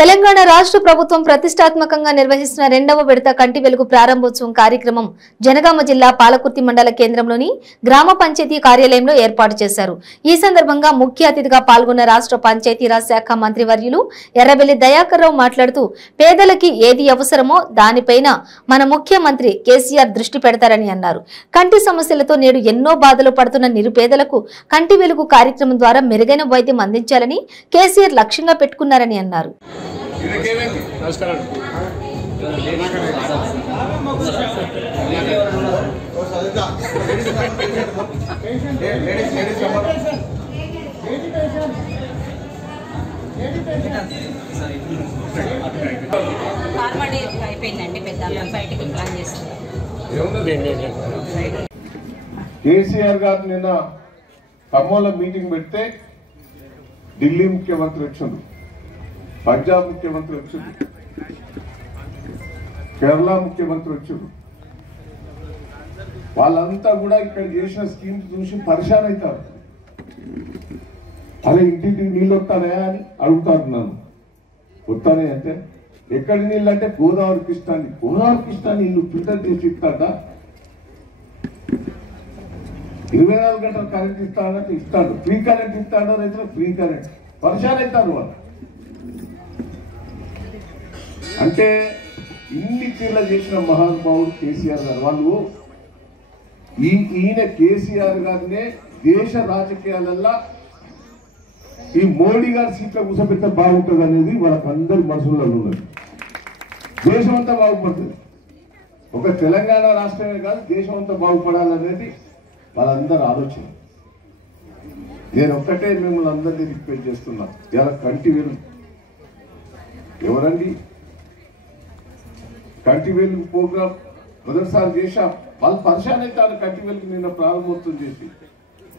తెలంగాణ రాష్ట్ర ప్రభుత్వం ప్రతిష్టాత్మకంగా నిర్వహిస్తున్న రెండవ విడత కంటి వెలుగు ప్రారంభోత్సవం కార్యక్రమం జనగామ జిల్లా పాలకుర్తి మండల కేంద్రంలోని గ్రామ పంచాయతీ కార్యాలయంలో ఏర్పాటు చేశారు. ఈ సందర్భంగా ముఖ్య అతిథిగా పాల్గొన్న రాష్ట్ర పంచాయతీరాజ్ శాఖ మంత్రివర్యులు ఎర్రబెల్లి దయాకర్ రావు మాట్లాడుతూ పేదలకి ఏది అవసరమో దానిపైన మన ముఖ్యమంత్రి కేసీఆర్ దృష్టి పెడతారని అన్నారు. కంటి సమస్యలతో నేడు ఎన్నో బాధలు పడుతున్న నిరుపేదలకు కంటి వెలుగు కార్యక్రమం ద్వారా మెరుగైన వైద్యం అందించాలని కేసీఆర్ లక్ష్యంగా పెట్టుకున్నారని అన్నారు. నమస్కారం. కేసీఆర్ గారు నిన్న ఖమ్మంలో మీటింగ్ పెడితే ఢిల్లీ ముఖ్యమంత్రి వచ్చిండు, పంజాబ్ ముఖ్యమంత్రి వచ్చిండు, కేరళ ముఖ్యమంత్రి వచ్చిండు. వాళ్ళంతా కూడా ఇక్కడ చేసిన స్కీమ్స్ చూసి పరిశాన్ అవుతారు. అరే ఇంటికి నీళ్ళు వస్తానయా అని అడుగుతారు. నన్ను వస్తానే అంటే ఎక్కడి నీళ్ళు అంటే గోదావరి కృష్ణా నీళ్ళు ఫిల్టర్ చేసి ఇస్తాడా, 24 గంటలు కరెంట్ ఇస్తాడంటే ఇస్తాడు, ఫ్రీ కరెంట్ ఇస్తాడో రైతులు ఫ్రీ కరెంట్. పరిశాన్ అవుతారు వాళ్ళు. అంటే ఇన్ని తీర్ల చేసిన మహానుభావుడు కేసీఆర్ గారు. వాళ్ళు ఈయన కేసీఆర్ గారినే దేశ రాజకీయాలల్లో ఈ మోడీ గారి సీట్లో కూర్చోబెడితే బాగుంటుంది అనేది వాళ్ళకందరి మనసులో ఉన్నది. దేశం అంతా బాగుపడుతుంది. ఒక తెలంగాణ రాష్ట్రమే కాదు, దేశం అంతా బాగుపడాలనేది వాళ్ళందరూ ఆలోచన. నేను ఒక్కటే మిమ్మల్ని అందరినీ రిక్వెస్ట్ చేస్తున్నా, ఇలా కంటి వెలుగు ఎవరండి? కంటి వెలుగు ప్రోగ్రాం మొదటిసారి చేశాం. వాళ్ళు పరిశాన్ అవుతారు. కంటి వెలుగు నిన్న ప్రారంభోత్సవం చేసి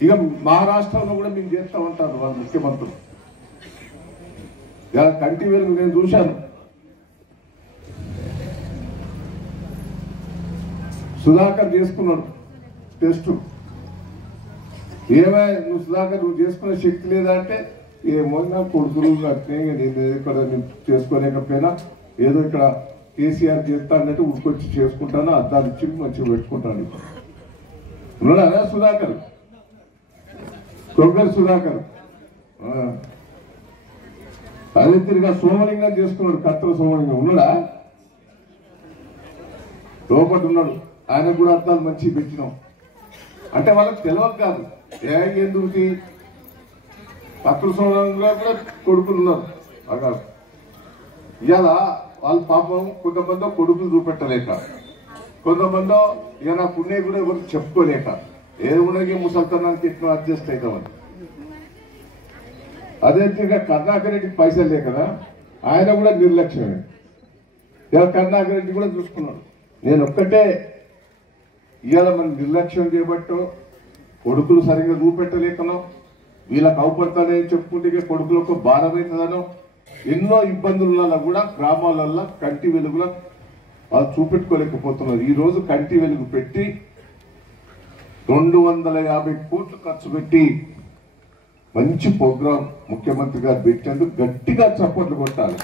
ఇక మహారాష్ట్రలో కూడా మేము చేస్తా ఉంటారు వాళ్ళ ముఖ్యమంత్రులు. ఇలా కంటి వెలుగు నేను చూశాను. సుధాకర్ చేసుకున్నాడు టెస్ట్. ఏమై నువ్వు సుధాకర్ నువ్వు చేసుకునే శక్తి లేదా అంటే ఏమో నా కొడుకులు అట్నే నేను ఇక్కడ చేసుకోలేకపోయినా ఏదో ఇక్కడ కేసీఆర్ చేస్తా అన్నట్టు ఉడికొచ్చి చేసుకుంటాను, అద్దాలు ఇచ్చి మంచిగా పెట్టుకుంటాను. ఉన్నాడా సుధాకర్? కొడుకర్ సుధాకర్. అదే తిరిగా సోమలింగం చేసుకున్నాడు, కత్తల సోమలింగం ఉన్నాడా? లోపటి ఉన్నాడు. ఆయనకు కూడా అద్దాలు మంచిగా పెట్టినాం. అంటే వాళ్ళకి తెలియదు కాదు ఎందుకు కత్తల సోమలింగంలో కూడా కొడుకులు ఉన్నారు. అలా ఇవాళ వాళ్ళ పాపం కొంతమంది కొడుకులు చూపెట్టలేక, కొంతమంది ఇక నా పుణ్య కూడా ఎవరికి చెప్పుకోలేక ఏది ఉండగా ముసల్తనానికి ఎట్లా అడ్జస్ట్ అవుతామని. అదే విధంగా కరుణాకర్ రెడ్డికి పైసలు లేకదా ఆయన కూడా నిర్లక్ష్యమే. ఇవాళ కరుణాకర్ రెడ్డి కూడా చూసుకున్నాడు. నేను ఒక్కటే ఇవాళ మనం నిర్లక్ష్యం చేయబట్టో కొడుకులు సరిగ్గా చూపెట్టలేకనో వీళ్ళకి అవపడతానని చెప్పుకుంటే కొడుకులకు భారమవుతుందనో ఎన్నో ఇబ్బందులలో కూడా గ్రామాలల్లో కంటి వెలుగులో వాళ్ళు చూపెట్టుకోలేకపోతున్నారు. ఈ రోజు కంటి వెలుగు పెట్టి 250 కోట్లు ఖర్చు పెట్టి మంచి ప్రోగ్రాం ముఖ్యమంత్రి గారు పెట్టేందుకు గట్టిగా చప్పట్లు కొట్టాలి.